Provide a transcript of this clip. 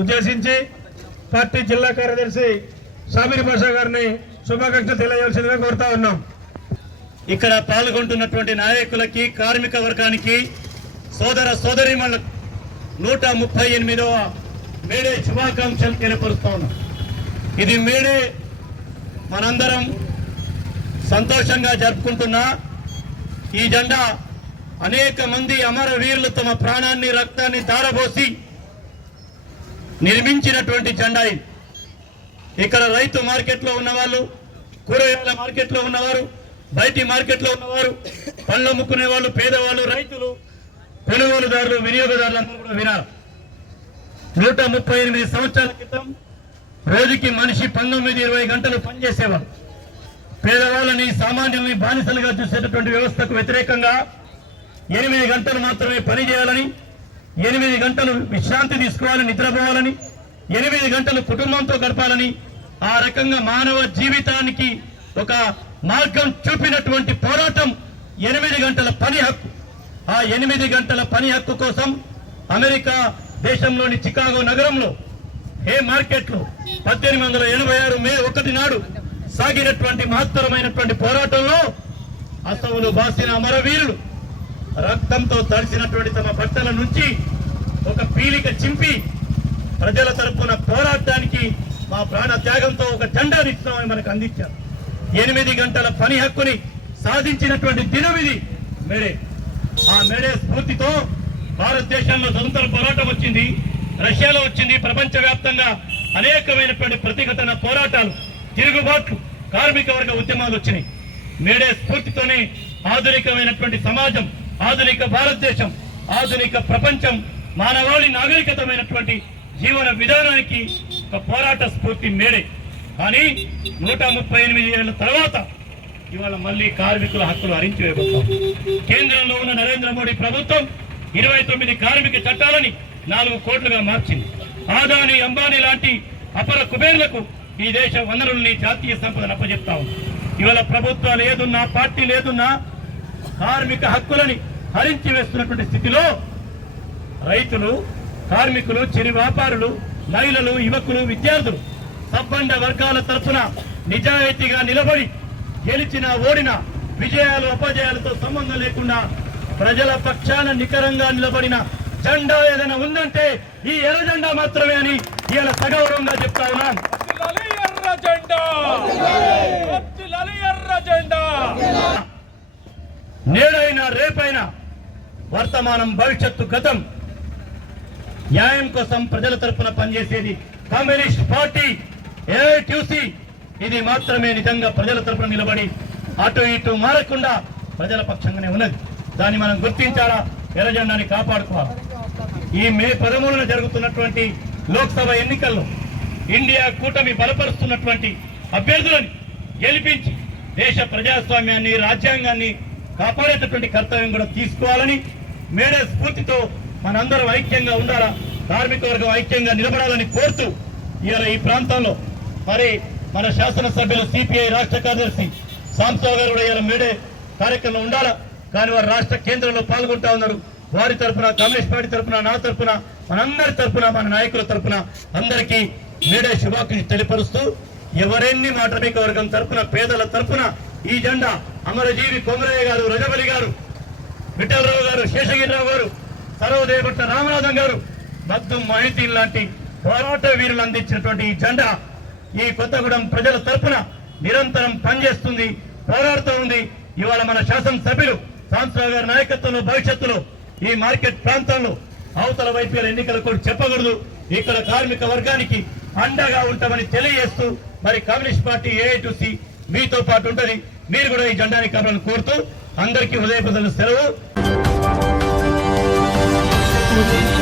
ఉద్దేశించి పార్టీ జిల్లా కార్యదర్శి సాబిరి భాషా గారిని శుభాకాంక్షలు తెలియజేయాల్సిందిగా కోరుతా ఉన్నాం. ఇక్కడ పాల్గొంటున్నటువంటి నాయకులకి కార్మిక వర్గానికి సోదర సోదరిమణులకు నూట ముప్పై ఎనిమిదవ మేడే శుభాకాంక్షలు తెలియపరుస్తా ఉన్నాం. ఇది మేడే మనందరం సంతోషంగా జరుపుకుంటున్న ఈ జెండా అనేక మంది అమరవీరులు తమ ప్రాణాన్ని రక్తాన్ని ధారపోసి నిర్మించినటువంటి జెండా ఇది. ఇక్కడ రైతు మార్కెట్లో ఉన్నవాళ్ళు కూరగాయల మార్కెట్లో ఉన్నవారు బయటి మార్కెట్లో ఉన్నవారు పళ్ళు అమ్ముకునే వాళ్ళు పేదవాళ్ళు రైతులు కొనుగోలుదారులు వినియోగదారులు అందరూ కూడా వినాలి. నూట ముప్పై ఎనిమిది సంవత్సరాల క్రితం రోజుకి మనిషి పంతొమ్మిది ఇరవై గంటలు పనిచేసేవారు పేదవాళ్ళని సామాన్యుల్ని బానిసలుగా చూసేటటువంటి వ్యవస్థకు వ్యతిరేకంగా ఎనిమిది గంటలు మాత్రమే పని చేయాలని ఎనిమిది గంటలు విశ్రాంతి తీసుకోవాలని నిద్రపోవాలని ఎనిమిది గంటలు కుటుంబంతో గడపాలని ఆ రకంగా మానవ జీవితానికి ఒక మార్గం చూపినటువంటి పోరాటం ఎనిమిది గంటల పని హక్కు. ఆ ఎనిమిది గంటల పని హక్కు కోసం అమెరికా దేశంలోని చికాగో నగరంలో ఏ మార్కెట్లో పద్దెనిమిది వందల ఎనభై ఆరు మే ఒకటి నాడు సాగినటువంటి మహత్తరమైనటువంటి పోరాటంలో అసవులు బాసిన అమరవీరులు రక్తంతో తడిసినటువంటి తమ బట్టల నుంచి ఒక పీలిక చింపి ప్రజల తరపున పోరాటానికి మా ప్రాణ త్యాగంతో ఒక జెండాని ఇస్తున్నామని మనకు అందించారు. ఎనిమిది గంటల పని హక్కుని సాధించినటువంటి దినం ఇది మేడే. ఆ మేడే స్ఫూర్తితో భారతదేశంలో స్వతంత్ర పోరాటం వచ్చింది రష్యాలో వచ్చింది ప్రపంచవ్యాప్తంగా అనేకమైనటువంటి ప్రతిఘటన పోరాటాలు తిరుగుబాట్లు కార్మిక వర్గ ఉద్యమాలు వచ్చినాయి. మేడే స్ఫూర్తితోనే ఆధునికమైనటువంటి సమాజం ఆధునిక భారతదేశం ఆధునిక ప్రపంచం మానవాళి నాగరికతమైనటువంటి జీవన విధానానికి ఒక పోరాట స్ఫూర్తి మేడే కానీ నూట ముప్పై ఎనిమిది ఏళ్ళ తర్వాత ఇవాళ మళ్ళీ కార్మికుల హక్కులు హరించి కేంద్రంలో ఉన్న నరేంద్ర మోడీ ప్రభుత్వం ఇరవై తొమ్మిది కార్మిక చట్టాలని నాలుగు కోట్లుగా మార్చింది. ఆదాని అంబానీ లాంటి అపర కుబేర్లకు ఈ దేశ వనరుల్ని జాతీయ సంపదను అప్పజెప్తా ఉంది. ఇవాళ ప్రభుత్వాలు ఏదున్నా పార్టీ లేదున్నా కార్మిక హక్కులని హరించి వేస్తున్నటువంటి స్థితిలో రైతులు కార్మికులు చిరు వ్యాపారులు మహిళలు యువకులు విద్యార్థులు సబ్బండ వర్గాల తరఫున నిజాయితీగా నిలబడి గెలిచిన ఓడిన విజయాలు అపజయాలతో సంబంధం లేకుండా ప్రజల పక్షాన నికరంగా నిలబడిన జెండా ఏదైనా ఉందంటే ఈ ఎర్ర జెండా మాత్రమే అని ఇలా సగౌరవంగా చెప్తా ఉన్నాను వర్ధిల్లాలి ఎర్ర జెండా వర్ధిల్లాలి ఎర్ర జెండా నేడైనా రేపైనా వర్తమానం భవిష్యత్తు గతం. న్యాయం కోసం ప్రజల తరపున పనిచేసేది కమ్యూనిస్ట్ పార్టీ ఏఐట్యూసీ. ఇది మాత్రమే నిజంగా ప్రజల తరపున నిలబడి అటు ఇటు మారకుండా ప్రజల పక్షంగానే ఉన్నది. దాన్ని మనం గుర్తించాలా? ఎర్రజెండాన్ని కాపాడుకోవాలి? ఈ మే పదమూడున జరుగుతున్నటువంటి లోక్సభ ఎన్నికల్లో ఇండియా కూటమి బలపరుస్తున్నటువంటి అభ్యర్థులను గెలిపించి దేశ ప్రజాస్వామ్యాన్ని రాజ్యాంగాన్ని కాపాడేటటువంటి కర్తవ్యం కూడా తీసుకోవాలని మేడే స్ఫూర్తితో మనందరం ఐక్యంగా ఉండాలా? కార్మిక వర్గం ఐక్యంగా నిలబడాలని కోరుతూ ఇవాళ ఈ ప్రాంతంలో మరి మన శాసనసభ్యులు సిపిఐ రాష్ట్ర కార్యదర్శి సాంసరావు గారు కూడా ఇవాళ మేడే కార్యక్రమంలో ఉండాలా? కానీ వారు రాష్ట్ర కేంద్రంలో పాల్గొంటా ఉన్నారు. వారి తరఫున కమ్యూనిస్ట్ పార్టీ తరఫున నా తరఫున మనందరి తరఫున మన నాయకుల తరఫున అందరికీ మేడే శుభాకాంక్షలు తెలియపరుస్తూ ఎవరెన్ని మాటమిక వర్గం తరఫున పేదల తరఫున ఈ జెండా అమరజీవి కొమరయ్య గారు రజబలి గారు విఠలరావు గారు శేషగిరిరావు గారు సర్వదేవట్ల రామనాథం గారు మద్దు మహితీన్ లాంటి పోరాట వీరులు అందించినటువంటి ఈ జెండా ఈ కొత్తగూడెం ప్రజల తరఫున నిరంతరం పనిచేస్తుంది పోరాడుతూ ఉంది. ఇవాళ మన శాసనసభ్యులు సాంసరావు గారి నాయకత్వంలో భవిష్యత్తులో ఈ మార్కెట్ ప్రాంతంలో అవతల వైపు ఎన్నికల కూడా చెప్పకూడదు. ఇక్కడ కార్మిక వర్గానికి అండగా ఉంటామని తెలియజేస్తూ మరి కమ్యూనిస్ట్ పార్టీ ఏఐటుసి మీతో పాటు ఉంటుంది. మీరు కూడా ఈ జెండాని కావాలని కోరుతూ అందరికీ హృదయపూర్వక సెలవు. Television.